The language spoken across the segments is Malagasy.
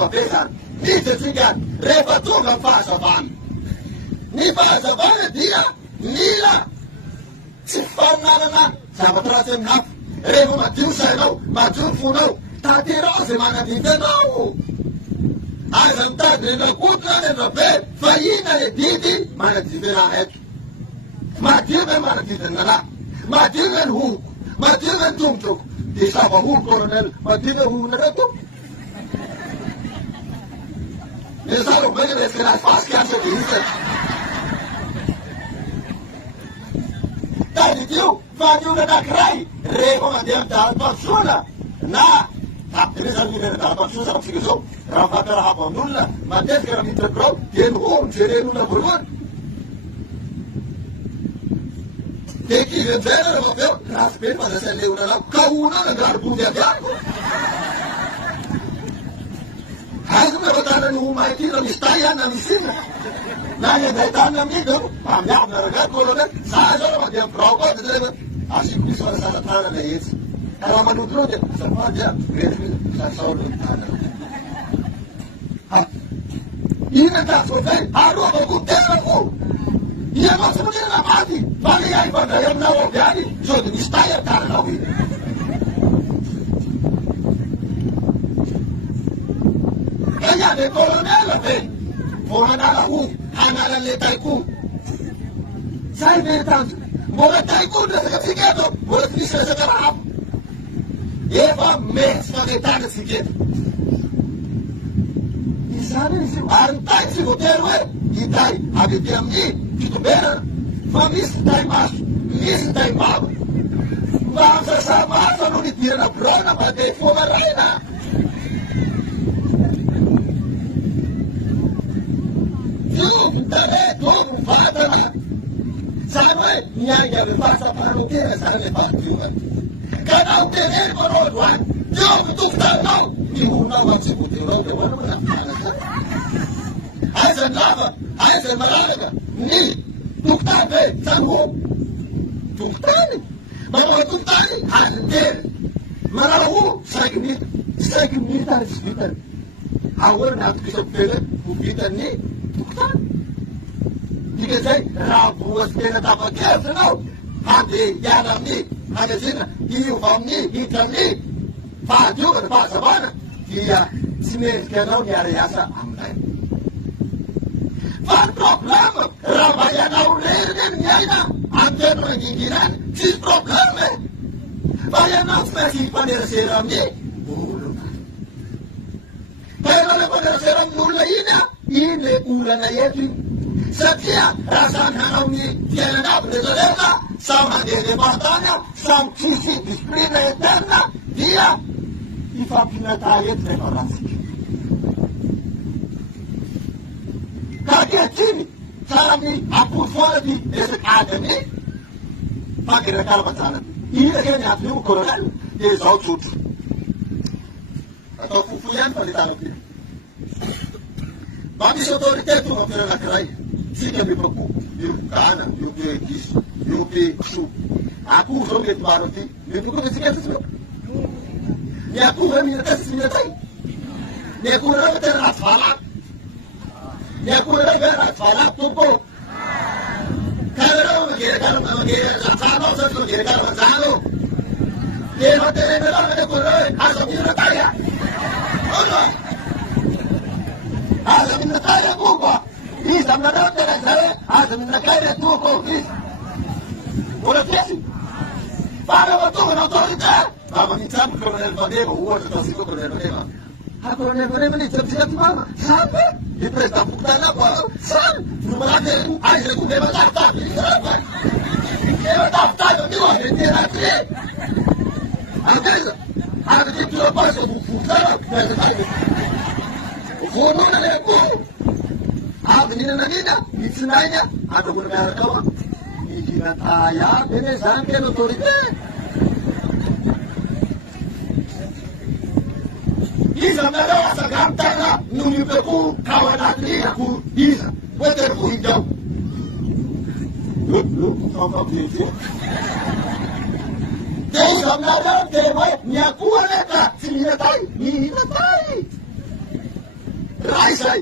zava-bezany nidytsika rehefa tonga ny fahazavana ny fahazavana dia mila tsy farinanana zavatra ratsy amin'hafa rehefa madio sainao madio ny fonao tanterao zay manadidy aza mitady rendrakotra rendrabe fa ina le didy manadidy anahy eto madio ve manadidy ny nanahy madio ve ny honoko madio ve ny tombotroko de sava holo colonel madio ve hononareo tompo nezaro bene resaka nazy fasiky aso de hisy taditio fa niona anakiray rehefa mandeha midala-pasoana na rezany midala-pasoana zavatsika zao raha mifampirahabo amin'olona matetika raha midrakirao de ny ho mijeren'olona voalohany de kivy amizay na rehefa aveo rasy be ny fandraisan'le olonanao ka honao nangarabondy aviako azo rehefa tanany ho maity raha misy tay any na misy inona na ianday tany amin'iny amiabo naraka colonel za zao raha mandeha amibirao koa de rehefa asiko misy fanasana tanana etsy raha manodinao de zafady a sasaolo tana ina tasofay arovako tenako ianao tsy monina maty fa le ay fandray aminao avy any sao de misy tay atananao iny ka iany colonel ve vo manala ho hanalan'le taiko zay ve tanjo mbola taiko ny resaka tsika eto mbola tsy misy resaka raha hafa efa metsy fanetana tsika eto izany izy ary ny tay tsy voatery hoe hitay avety amin'ny fitomberana fa misy tay maso misy tay baba mba amsasa maso aloha nidirana birona mba de fomaraina tare tono vatana zany hoe miainga ave fahasafanao tena zany le fahadiovana ka nao teneny manao androany teo mitofotanao ny olonao amitsy voateonao de hoanao manafana aizany lava aizany malalaka ny tokotany ve zany ho tokotany manao tokotany azony teny manala ho 5 minutes ary tsy vitany ahoana natoka isapofela ho vitany tokotany dika zay raha voasy tena tapa-kevitra anao handeha hiala amin'ny hanazina hiova amin'ny hiditra amin'ny fahadiovana fahazavana dia tsy mendriky anao niara iasa aminay fa ny problème raha mba ianao reriny miaina amin'ny tena manginginany tsisy problème fa ianao tsy maintsy hifanerasera amin'ny olona fa ianao le fanerasera amin'ny olona iny a iny le olana eto iny satria raha samy hanao ny fiainan'aby rehetrarehetra samy mandeha departany samy tsisy discipline eterne dia ifampinata eto rehefa ratsika ka ankehitriny tsara amin'ny apolo foana ty resaky ady amin'ny fangerakaravanjanany ina ke ny antony io colonel de zao tsotro atao fofo ihany fanetana ty mba misy autorité tonga fira anakiray tsika mipako miokana miope diso miope so akoho zao mety maro aty mipoko tsika eto tsy ny akoho hoe mihina tay tsy mihina tay ny akoho reo fa tena raty valaky ny akoho reo ve raty valaky tompo ka reo mangerakaramanjanao sa tsy mangerakaramanjano de materenareo ny akoho reo hoe aza mihina tay a ono aza mihina tay akoho koa izy aminareo tena zay aza mihinakay re toko izy mbola fiesy fa rehefa tonga ny autorité mba manitsamy colonel Vaneva ohatra ataosika colonel Vaneva colonel Vaneva nitsapitsika ty mama samy ny président Bokotana ko samy no malaky aiza ko leva tavitavy leva tavitavy amin'io aveteratre akaiza ary ty torapasa vovotana voanona le akoho avy ninana nina mitsinaina atahoana miaraka ao mihinatay aby ene zany tena autorité iza aminareo asagamy tana no miope akoho ka ao anatiny akoho iza hoe tena vohidy ao de iza aminareo tena hoe ny akoho rehetra tsy mihinatay mihinatay Raisay.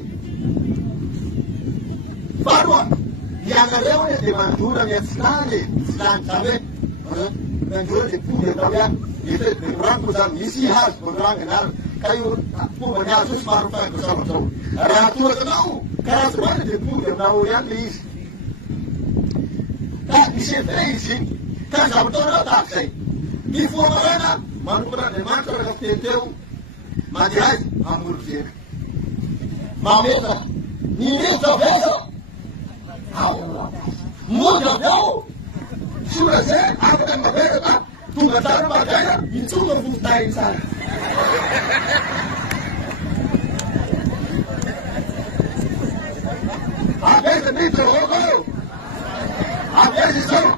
Faharoa, ianareo dia mandrona miatsilany, tsilany zany hoe mandrona dia fody atao ihany. Mirango zany misy hazo mandrano ianarana. Ka io fomba ny hazo io somary fahaizao zao. Raha toraka anao, karazana dia fody aminao ihany le izy. Ka misy efay izy iny. Ka zavataonao tahak'izay. Mifoa maraina, manomboka Andriamanitra raha fiteny teo, mandeha azy amolo vena. Mameta, nineza veza. Moja vyao. Sura zay, afaka maveza, tonga tsara magaina, mitsoka vovotay tsara. Aveza mitra hogo. Aveza zao.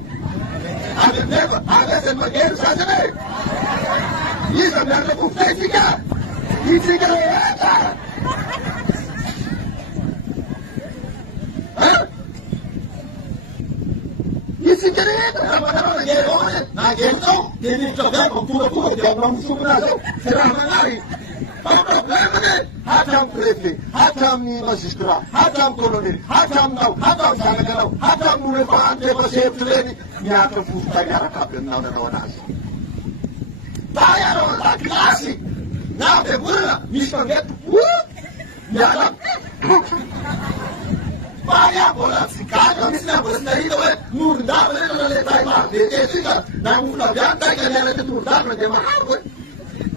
Aveza magero sasane. Isa miarka vovotay tsika. Itsika rehetra. Isikereta, raha nageroane, nagerotao, dia nitrabeko, tonga dia mamusumuna zao, sy raha manary. Fa problemany hatramin'ny préfet, hatramin'ny magistrat, hatramin'ny colonel, hatraminao, hatramin'ny zanakanao, hatramin'ny rehefa sevitra reny, miatra vovotay miaraka aby aminao nanao anazy. Tay anao an-dakilasy, na ampiangonana, misy mangety, miala. Paya bola sikada misy na bola sinahita hoe moron-davana ena nale tay marobetetrika na molaviany tay ka niala ty moron-davana dia maharo hoe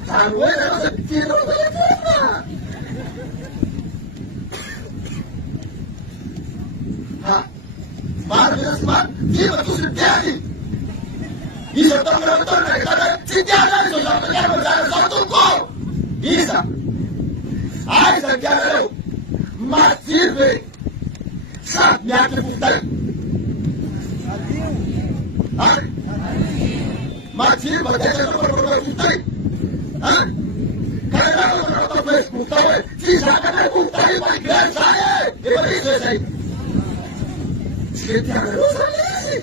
zany hoe nareo sa pitinao telefonina. Maro mina sy maro tima tosy tiany isa taminarotona nakitana tsy tiana izo zavatra zao toko isa aiza tianareo matsiry ve saat miakry vovotay. Matsiry matetika naparapara vovotay. Kaya natao Facebook tao hoe tsy zakana vovotay malgré zay e. Efa izy hoe zay. Tsy tianareo zany izy.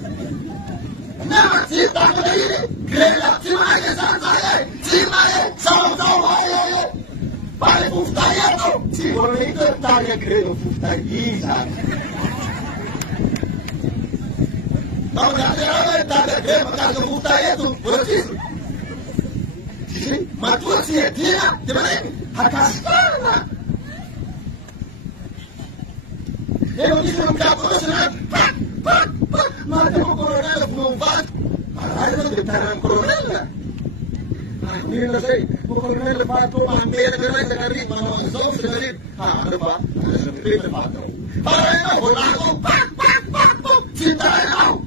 Nama tsy takana iny. Grela tsy mahay zany zay e. Tsy mahay. Zao mahay e. Pare vovotay ato. Tsy voleito taria grela vovotay izany. Mau nggak ada dia makan kebuta itu bersih. Matua sih dia, di mana ini? Harga sekarang. Dia begitu mendapat senang, pak. Mana mau kolonel belum pas? Ada di tangan kolonel. Ini lah saya, kolonel lepas tu ambil kerana sekali, mana jauh sekali. Ada pak, ada lepas tu. Para yang bola aku, pak, cinta aku.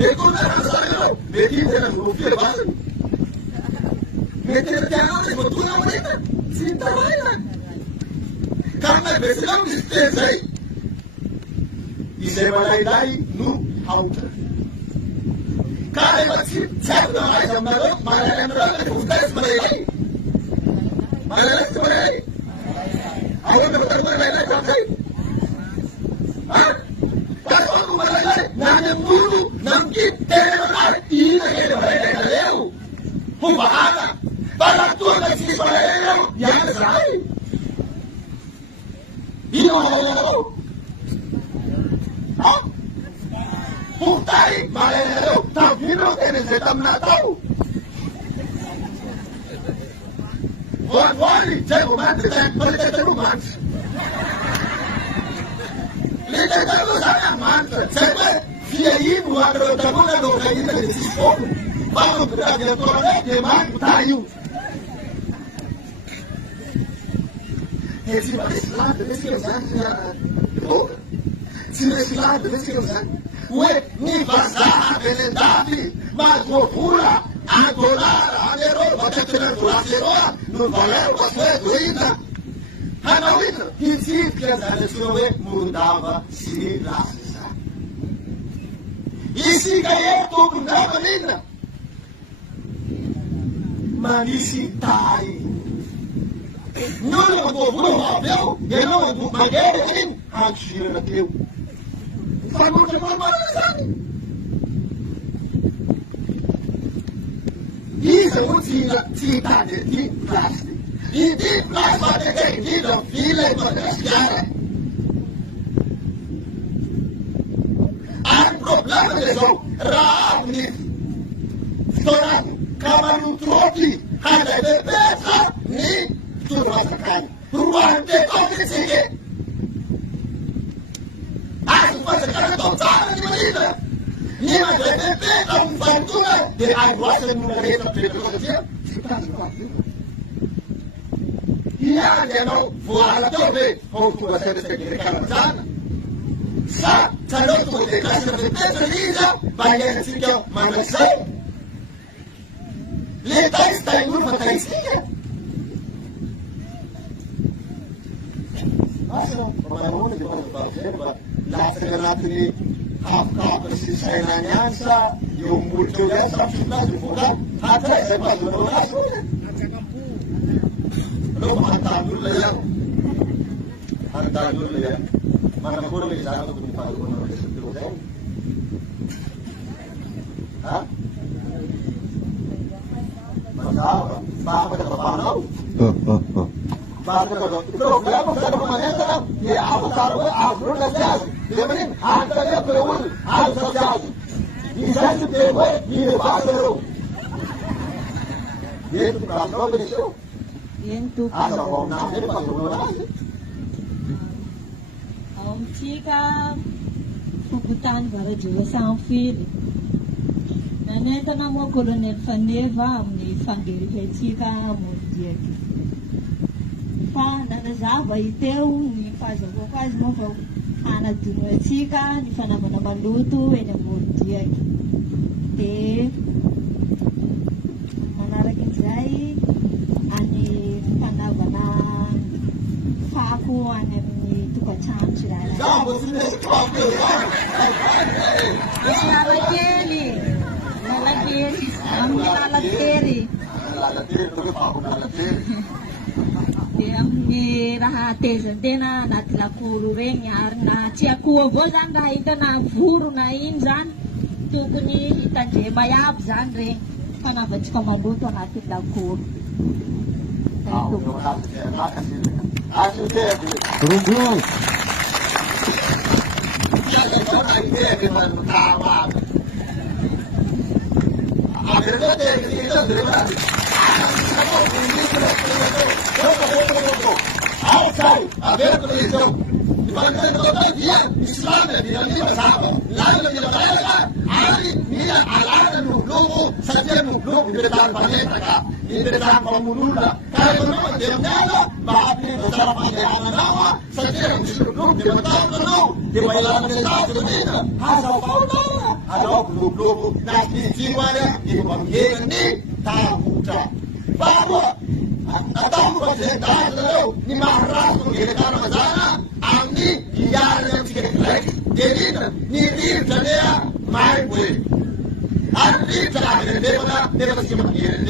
देखो ना रास्ता करो बेटी तेरा मुफ्त है बात मैं तेरे क्या नाम है तू ना बोले ना चिंता नहीं ना karena besok इससे सही इसे बनाई लाई नू आउट कार्य बच्ची छह बनाई जमानो मारे लेमरा उसका इस बनाई और तो बता बनाई कौन सही Nanya mulu, nanti teror ini ada pada leu. Pembahasan, pada tuan kasih pada leu yang besar. Ini orang leu. Putai pada leu, tapi ini setam nak tahu. Wan, saya bukan mereka bukan. Lihat aku saya mantan, saya dia ibu ada tabungan doa kita di situ. Baru kita dia tolak dia mahu tayu. Si Islam de Islam, oh, si Islam de Islam. Ué, ni pasar benedati, mas o pula, a dolar, a euro, bate tener dolar, no valeu você doida. Hanawin, hinsip kaya sa nasuwe mundava si Rasa. Isi kaya ito mundava nina. Manisi tayo. Nyono magbubulo habiyaw, yan ang magbubulo ang sira na tiyo. Saan mo siya mamalasan? Isa mo sila, si Tade, si Plastic. Hindi plasma indrindra vilay Madagasikara. Ang problema nito, raha amin'ny fotoanany ka manontroky handray-bebetsa ny tondro-matsakany. Roany tekônitsika. Azo fanjakana tao tsara ny manindra. Ny mandray-bebetsa amin'ny vanitona dia andro asany no rehetra bebetsa satria tsy tanjona iany ianao voala teo ve ao tonga seresekerekanajana sa tsareo tonga dia kasina bebetsa iza mba hiainatsika manazay le taisy tain'olo fa taisika asa manamona dia manazavaozay mba latsaka anatiny hafokafaka sy sainany any sa eo molotreo ihany sa fisonazy voka hatray zay mahazoanao anazy Lo mahatagol na yan. Mahatagol na yan. Manakur may isang ito kung paano mo sa tulong. Ha? Masawa. Baka ka papanaw? Baka ka doon. Ito, kaya mo sa pamaneta lang. Ako sa araw, ako na siya. Di ba rin? Ako sa niya, pero ako sa siya. Isa sa tebo, hindi ba sa ro? Dito, kapag ba niyo? Asa ko na din pagbubuhay. Ang chika puputan para juga sang fil. Nanenta na mo Colonel Faneva ni Fangeri chika mo dia. Pa nanazava iteu ni faz alguma coisa mo fa ana dunga chika ni fana mana maluto ene mo dia. Te manara kinzai ani panavana fako ani amin'ny tokantrano tsirairay. Lalakely, amin'ny lalakely. Dia amin'ny raha tezan-tena anaty lakoro regny ary na tsy akoho avao zany raha hitana vorona iny zany tokony hitandrema iaby zany regny fanavatsika maloto anaty lakoro. Turun. Outside, aberto na ito. Ibang total dia, Islam na dinamita sa ako. Lalo na dinamita ari nila alala ng lugo, sa tiyan ng lugo, ibigatan paneta ka, ibigatan pamulula. Kaya ko naman, dinamita, makapito sa pangyayanan nawa, sa tiyan ng lugo, ibigatan ka no, di ba ilan na tao sa dito, hasaw pa o na, ano, lugo, nakikiwa niya, ibangyayan ni Tahuta. Bawa, atau presentasi itu ni mahras mengirim nama sana, angni biar yang sikit lagi, jadi ni dia main boleh. Angni terakhir dia masih mengirim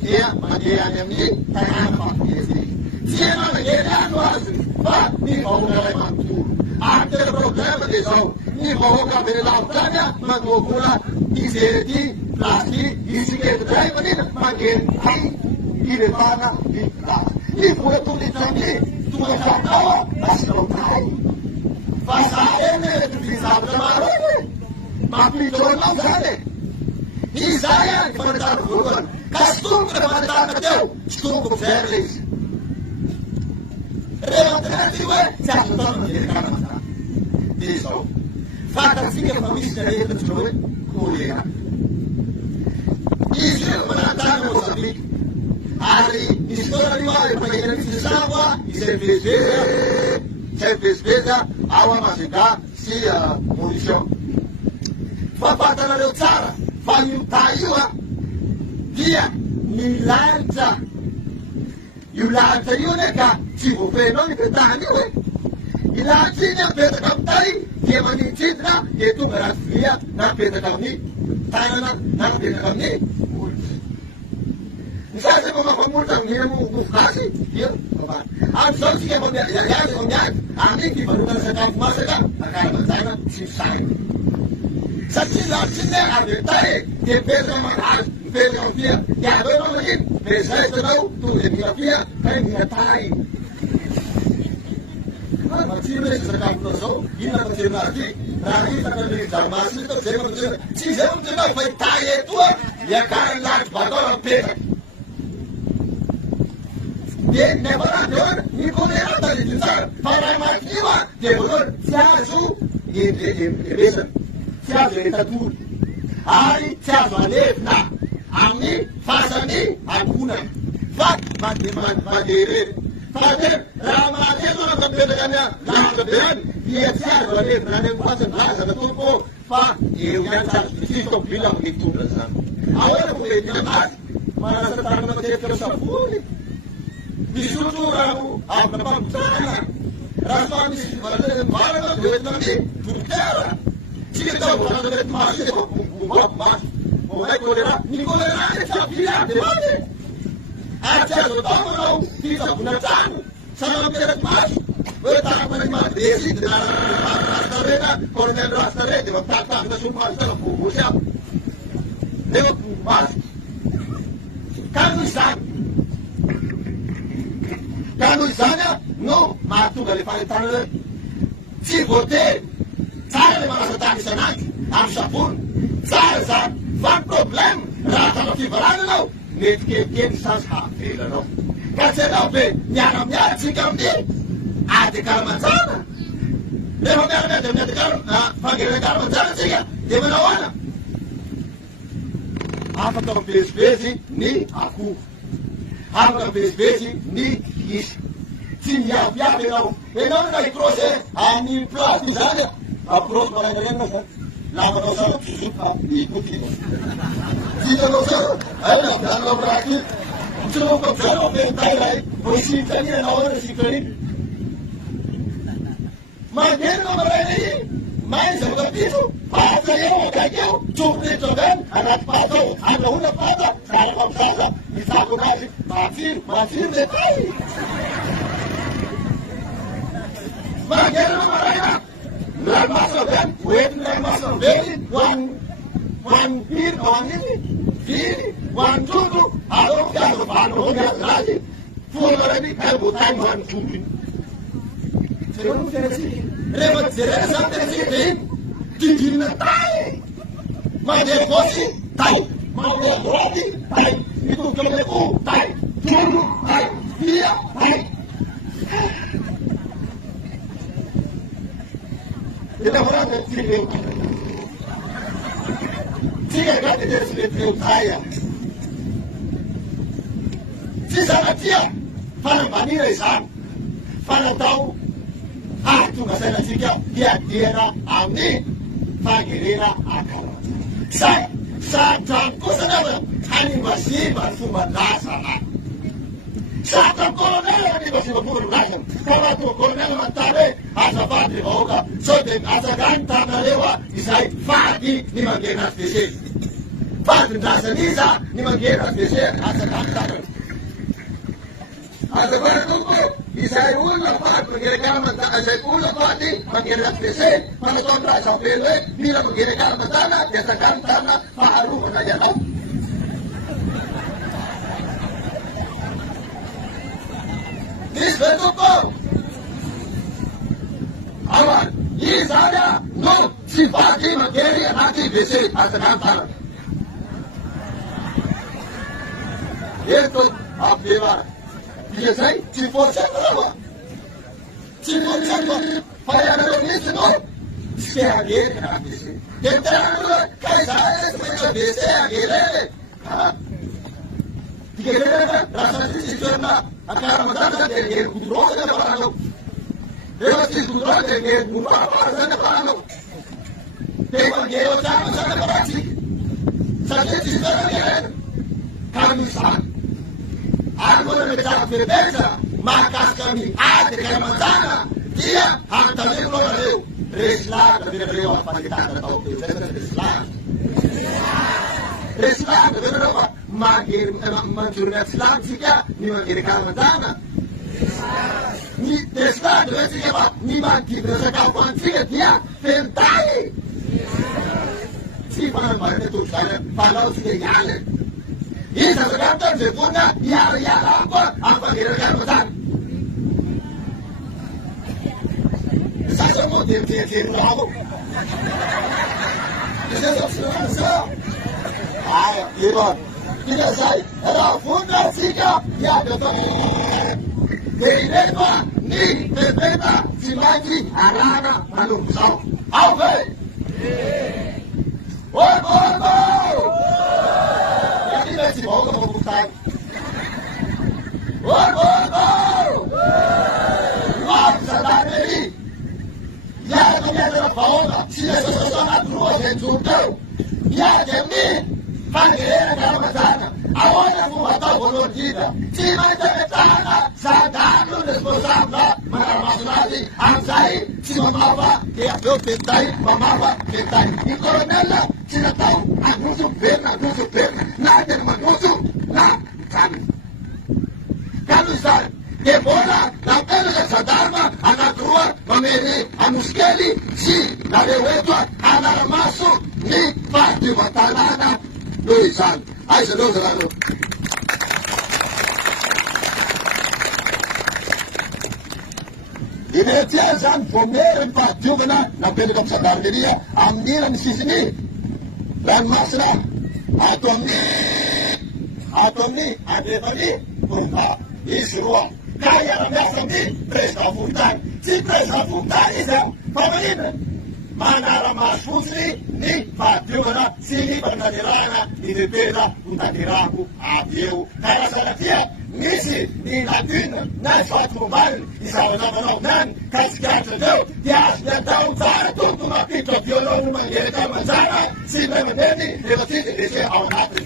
dia mengirim yang ni tangan pakai sih. Siapa mengirim luar bah ni mau mulai mampu. Ada problem itu, ni mau kabel lautannya mengumpulkan isi plastik, isi kedai mana makin Ile bana ni pura tulis ni tulis apa masih tahu bahasa ini tulis apa baru mapi jual mana ni saya kepada bukan kastum kepada jauh kastum service remontasi juga jangan menjadikan itu fantasi kami dari itu semua kuliah ini menantang Mozambik Ari, istoria rivale perché non si sa sempre spesa, awa masika sia munition. Fa parte la leotzara, fa aiuta dia mi lancia. Io lancia io ne ca, ci può fare non che danni we. I lanci ne per captare, che mani citra e tu per via, na per capni. Tanana, na per capni. Saya mau mengumumkan dia mau bukasi, dia apa? Ansor sih yang menjadi, angin di barukan sedang masakan, akan bertanya sisai. Satu lagi ada tadi, dia berada pwede ang pia. Gagawin mo maging, may size na daw, tuloy mga pia, kaya mga tayo. Maksudnya sekarang tu, ini macam lagi, lagi tak ada yang masih tu saya macam, saya macam nak fight tayar tu, ya kan lag bagai apa? Dia never ada, ni kau ni ada di sana, para macam dia betul, siapa dia besar, siapa dia tu, hari siapa dia nak, ani fasa ni, aku nak, fat macam dia. Father, Rama, dia tu nak berdekannya, nak berdekan, dia siapa dia berada kuasa bahasa betul ko, fa, yang tak itu bilang itu bersama. Awal aku berdekat, mana sekarang nak cek tersebut, disuruh aku, apa sana, rasanya mesti mana duit nanti, tukar, cerita orang duit masih tu, buat, mulai kolera, ni kolera ni tak biar dia mana. Aja tu tahu kalau kita guna canggih, sama kita masuk. Bertak menerima desi dengan rasa reda, kolonial rasa reda, bertak kita semua kita bukan. Lewat masuk. Kanu sana, no, matu kali paling tanah. Si bote, saya memang setang sana, amsa pun, saya, van problem, rasa masih berada. Net ke sas hafil no kasi daw be nyaram nya sikam di ate kalman sana de hogar na de kar pagire kalman sana siya de manawana apa to besi ni aku apa besi ni is sin ya de no na crosse ani plus sana approach na na sa lama do sa ikuti Jika dosa, ada dalam berakhir, cuma kalau bentai lagi, posisi tadi orang sikari. Makin orang ini, main seperti itu, pada yang kaya, cukup dicoba, anak patau, anak udah patau, sekarang patau, bisa aku masih bentai. Makin orang ini, nak masuk kan, nak masuk, one beer, one one two, ada yang baru lagi, full lagi, kalau bukan one two. Sebelum tersi, lewat jalan sampai sini, tinggi natai, macam kosi, tai, macam roti, tai, itu keleku, tai, turu, tai, dia, tai. Kita orang tersi. Dia kata dia seperti saya. Si sana dia, pada bani resan, pada tahu, tu nggak saya dia nak amni, pagirina akal. Saya jangkau sana, ani masih bersumbatan. Satu kolonel ini masih berpuluh-puluh. Kalau tu kolonel mentari, asa fadi hoga, sotem asa ganta melewa, isai fadi ni mangena spesies. Fadi nasa nisa ni mangena spesies, asa ganta. Asa bertuku, isai ulang fadi mangena kalmanta, isai ulang fadi mangena spesies. Panaton rasa pele, bila mangena kalmantana, biasa gantana, paharu menajatau. This betul. Awal, ini saja no sifati materi hati besi asalkan tanah. Itu apa? Dia saya cipot siapa? Cipot siapa? Pada ada ini semua. Sekian hati besi. Kita ada kaisar sebenarnya besi akhirnya. Dikira rasa sistemnya akan mendapat dari kudro dan parano. Lewat kudro dari apa dan parano. Dewan gelo sama berarti. Saja sistemnya kami sah. Aku mendapat berbeza maka kami ada dengan sana. Dia hantar itu Islam lebih beliau apa kita tahu Islam. Islam berapa? Magir menjurus Islam jika ni magir kawan sana. Ni Islam berarti apa? Ni magir kawan jika dia pentai. Si mana mana tu sana, kalau si jalan, Isa sa kanton, sa puna, yara-yara ako, ang pag-iragan mo saan. Sasa mo, tim-tim na ako. Isa sa puna, ay, ibon. Pinasay, ara, puna, sika, yada pa. Kailepa, ni, pepeta, simaki, arana, manungsaw. Okay! Opo! Hindi na si Bogo na mabuktay. Opo! Wag sa taneri! Yan ang yan na paona, sila sa sasama truwa sa insultaw. Yan ang ni, pangilera na ramadana. Awan na pumataw ko noon kita. Si Manitana, sa dano responsable, mga masunati, ang sahi, si Mamaba, kaya po pintay, Mamaba, pintay. Yung koronel na, sinataw, ang gusto perna, natin naman gusto, na, kami. Kalusan, ke bola, nakalaga sa Dharma, anak ruwa, mamiri, amuskeli, si, narewetwa, anaramaso, ni, pati matalana, Luisan. Ay, saludos sa lalo. Inetiasan, pumere pa, juga na, napilikom sa Dardinia, ang nilang sisini. Dan masna, atom ni, adepani, pumpa, isuwa. Kaya na mesang di, presa futan. Si presa futan isang pamalinan. Manaramas pusri, ni patiuna, sini pagkatirana, inipeda, utakiraku, apiu, kaya sa natia, misi, ni natin, na fatmuban, isaw na manognan, kaskata daw, tiyas na daw, para itong tumapito, yolong mangyeta manzana, si Meneni, nebatiti, isi ang natin.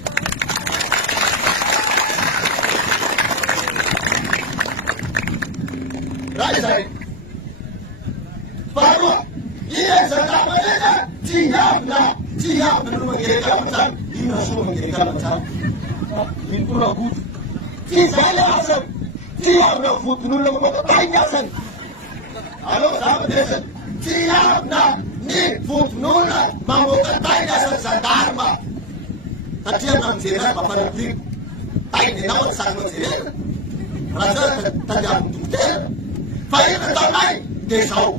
Raisay, Parwa, yes, I'm a Siap na magkikalaman. Hindi na siya magkikalaman. Hindi ko na good. Siap na food. Puno lang matatay niyasan. Ano, sabi niyasan? Siap na ni food. Puno lang mamatay niyasan sa Dharma. At siya nang sila papanatig. Tayo ninawan sa mga sila. Rasa tadyang tutel. Pahin ang tamay. Desaw.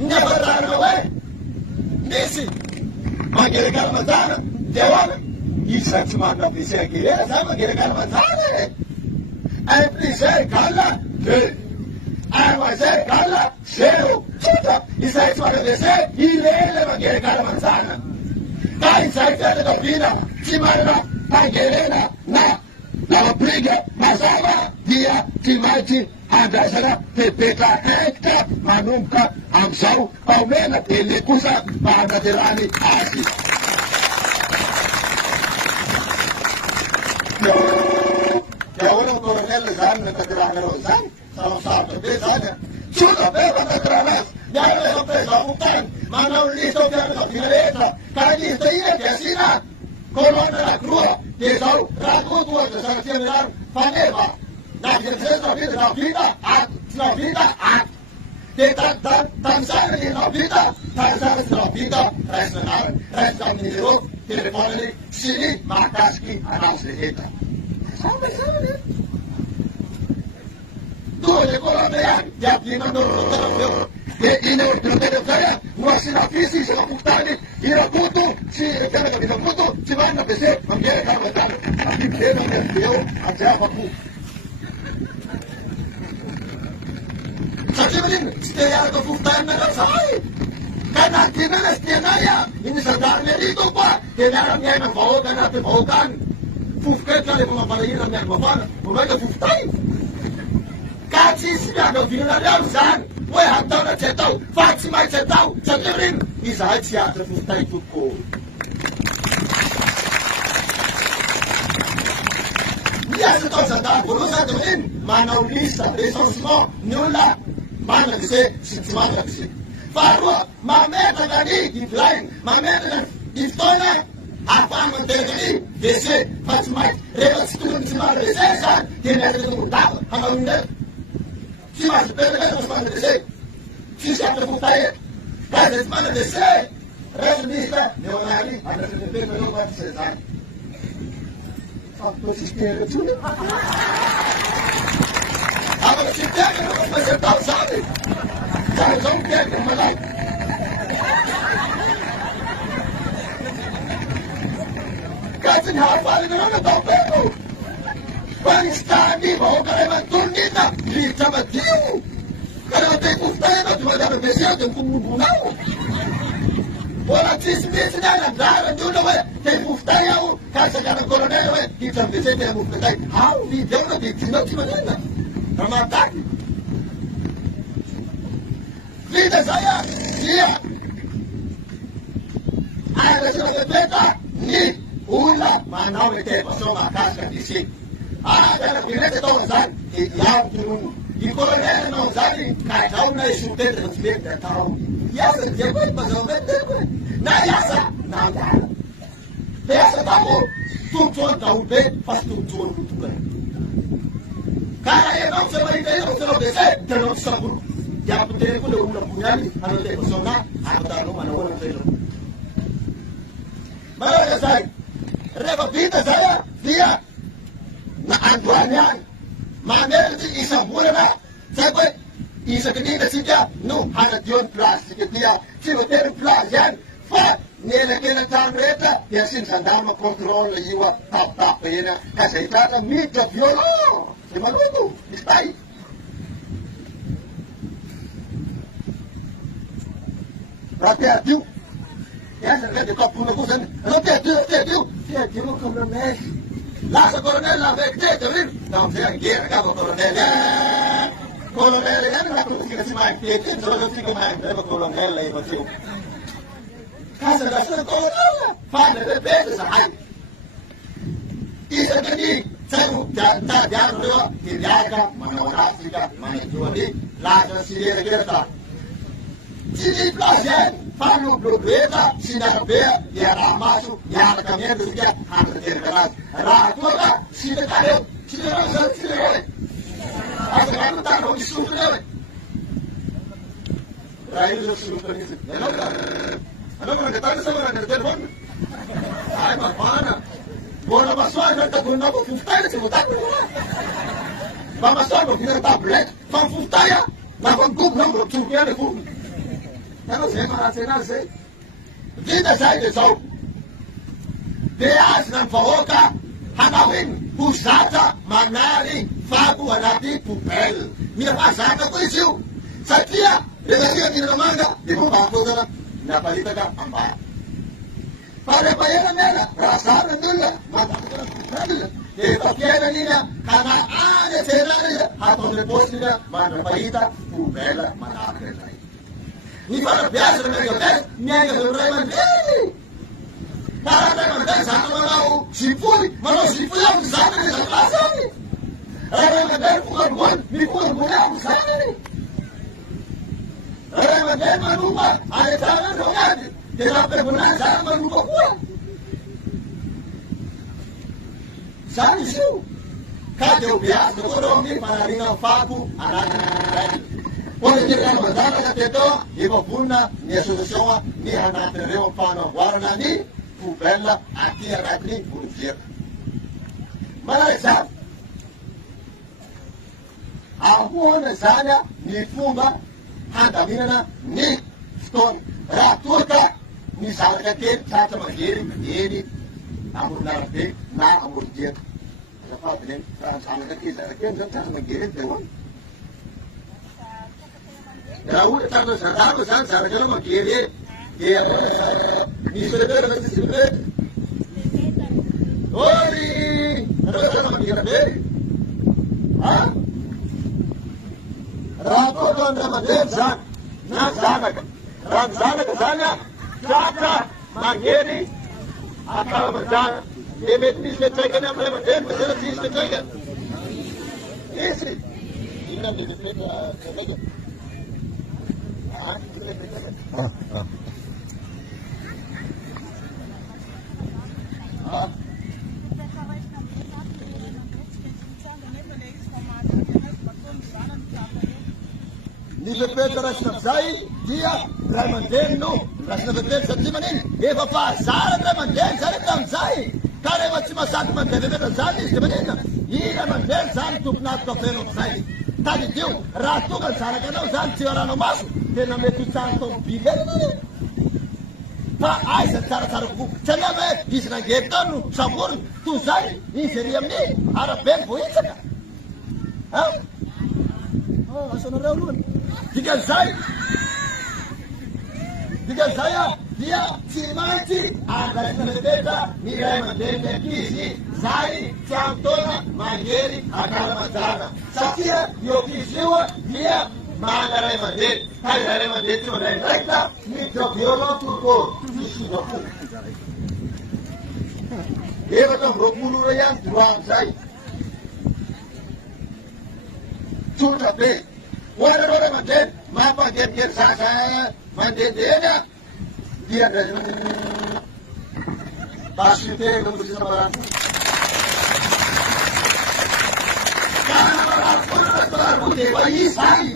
Hindi ba tayo na Nisi, magkikalaman sana. Dewan, isa sumanda pisya kaya sama magkikalaman sana. Ay pisya kala, ay masya kala, sheo, chuta. Isa sumanda pisya, hilele magkikalaman sana. Kahit sa isa na kapina, si Marina, pagkilena, na priga, masama, dia, timachi, anda sana, pepeta, hekta, manungka, amsaw, paumena, pilikusa, panatirani, asi. Kaya walang koronel na saan, nagkatirani rin saan, sa sana. Suda, pero nagkatiranas, dahil na sa presa, putan, manaw listo kaya na pinaleta, kaya listo iya, kaya sina, Corona la crua, que son rasgos de la sanidad, paneva, la vida, que tan sangre en la vida, resta minero, telefónico, sini, makaski, anausliheta. Todo de Colombia, ya primando los que inaudible saya masih nafisi sa kaputani irakuto si kana kapitakuto si mana pese mambiere kamatan tapi bema merteo ajaba ku sakimin setiap kaputani na sai kana tinas tianaya ini sadarnya dito pa kailangan niya ng bawagan natin bawagan fufket ka mga palayinan niya mabana mga fuftai kasi sila ng binalaw saan Wei hantau na cetau, faksi mai cetau, ceterin, isa hacia terfutai tuko. Dia setau sadar, bulu satu in, mana ulisa, resource mo, nyula, mana kese, mana kese. Farwa, mameta gani, giflain, mameta gani, giftona, apa mentegani, kese, faksi mai, rewas turun simar resesan, kena itu mutap, hangunda. Si mas pede que nos mande dizer. Si se atraputaia. Mas eles mandam dizer. Resumista, Leonardo, a gente pede que não vai dizer. fampilosistera tsony afaka tsy mitegana masetao zany zany zao mitegana malay ka tsy nihafaly nareo natao beko fa nisy tany vahoaka ray manontolonina rivotra madio ka rehefa te hikofotay anao ty madama beseo de mikomombonao mbola tsisy misy ny any andrarany olona hoe te hikofotay aho ka sakana colonel hoe hiditra bese te hamofotay ao vidy eo na de idinao ty manina raha mahataky vita zay a dia aresanabebeta ny olona manao intervention mahakasika disy tena viletsy ataona zany de iaho tonono ny colonel anao zany kadrao na isotetra tsy mety de atao iasa diako hoe mazao meteko hoe na iasa na andala de asa tamo tombotsoany daholo be fa sy tombotsoany lotokany karaha enao tsy mahita io sanao de zay tenao tsy sambolo de ampiteny koa le olona bony any anao intervention na afatanao manahoana amizay manaka zay rehefa vita zay a dia na androany any mamelitsy isam-bolana zay hoe isaky ninatsika no hanadiony plasika dia tsy voatery place any fa nielakelatrano rehetra di asiny gendarme contrôle io a tapitapo eny a ka zay tratra miditra violent de maloto misy tay raha teadio iasa re de kapona koa zany anao teadio colonel lasa colonel avec tete rino da amizay angeraka ava colonel colonel ihany nakosika tsy mahay tety zao tsika mahay rehefa colonel efa teo kasa lasana colonel fana rebete zahay isaky ny tsay tady ano reo a de miaraka manao anazy tsika manadioany lasa sy lerakerata tsy ny place any fanobloboeta sy narabea dia raha maso miaraka miendra sika hanateraka anazy raha toa ka sitakare sitareo zany sitareo asa rano tanao ny sokony eo raha io zao sokonisy anao manangatany sa manangana telefone ay mafana bona masoany zany tagoninao ko fofotay tsy voatako mba masoany mba vinana tablette fa mifofotay a lafa migobonao mba tsoko eny fofony anao zay maharatsy anazy zay vita zay de zao de azona ny vahoaka hanao iny ho zatra manary fako anaty poubelle mila fahazatra koa izy io satria rehefa minana manga de mabafotana napalitaka ambara fa rehefa ena mena raha zara ny olona mabafotana de efa fiainany iny a ka na any atsenany izy hataonyle posiny a mandrapahita poubelle manaraka zay ny fanabeazana megabay miainga zao ray aman-dreny karaha ray aman-dreny zaka manao zipoly ao ny zanany za plasy any raha ray aman-dreny fokalobony mifokalobony ao ny zanany raha ray aman-dreny manomba anetrana andro agnaty de nampirevonany zany manomba koa zany izy io ka de obeazana koa reo amin'ny fanarina fako anaty politika mazanaka teto efa vonina ny association ny anatin'ireo fanamboarana ny poubelle aty anatiny volojerika manahaky zany ahoana zany a ny fomba handaminana ny fotoana raha toa ka ny zanaka kely tratra mangery eny amoronarabe na amorojerika zafady reny raha zanaka kely zanakely zany tratra mangery eny de hoana raha ohatra tratra zandarma zany zanaka reo mangery eny de ahoana zany misy lebera na tsisy lebera ory anao zany mangera be raha atao ny ramandrany zany na zanaka raha ny zanaka zany a tratra mangery akaramajana de mety misy letraikany amin'ny ramandrany fa tena tsisy letraikany misy inona le letraika ny lepetra raisina amizay dia ray aman-dreny no raisina lepetra satria maniny efa fahazara ny ray aman-dreny zany tamizay Ka rehefa tsy mahasaky mandevevetra zany izy de manina ina mandeha zany tomponatoka fenao zay tadidio raha tonga ny zanaka anao zany tsy aranao maso tena mety hitsara tao biby eny fa aiza tsaratsara kokoa satria hoe izy nangety tao no samborony toy zay izy ry amin'ny arabe ny vohitsaka asanareo aloha dikan'izay dia tsy maintsy andraisinametetra ny ray aman-dreny ny ankizy zay tsy amin'ny taona mangery akara-manjana satria io ankizy io dia mana ray aman-dreny ka izay ray aman-dreny tsy mandray ndraikita mijoviolao torokoro misodako efatra amby roapolo ora ihany droa am'izay tsotra be ohatrareo ray aman-dreny mampangerikery zaza mandendeheny dia basitena mosina marano kana marano defa izay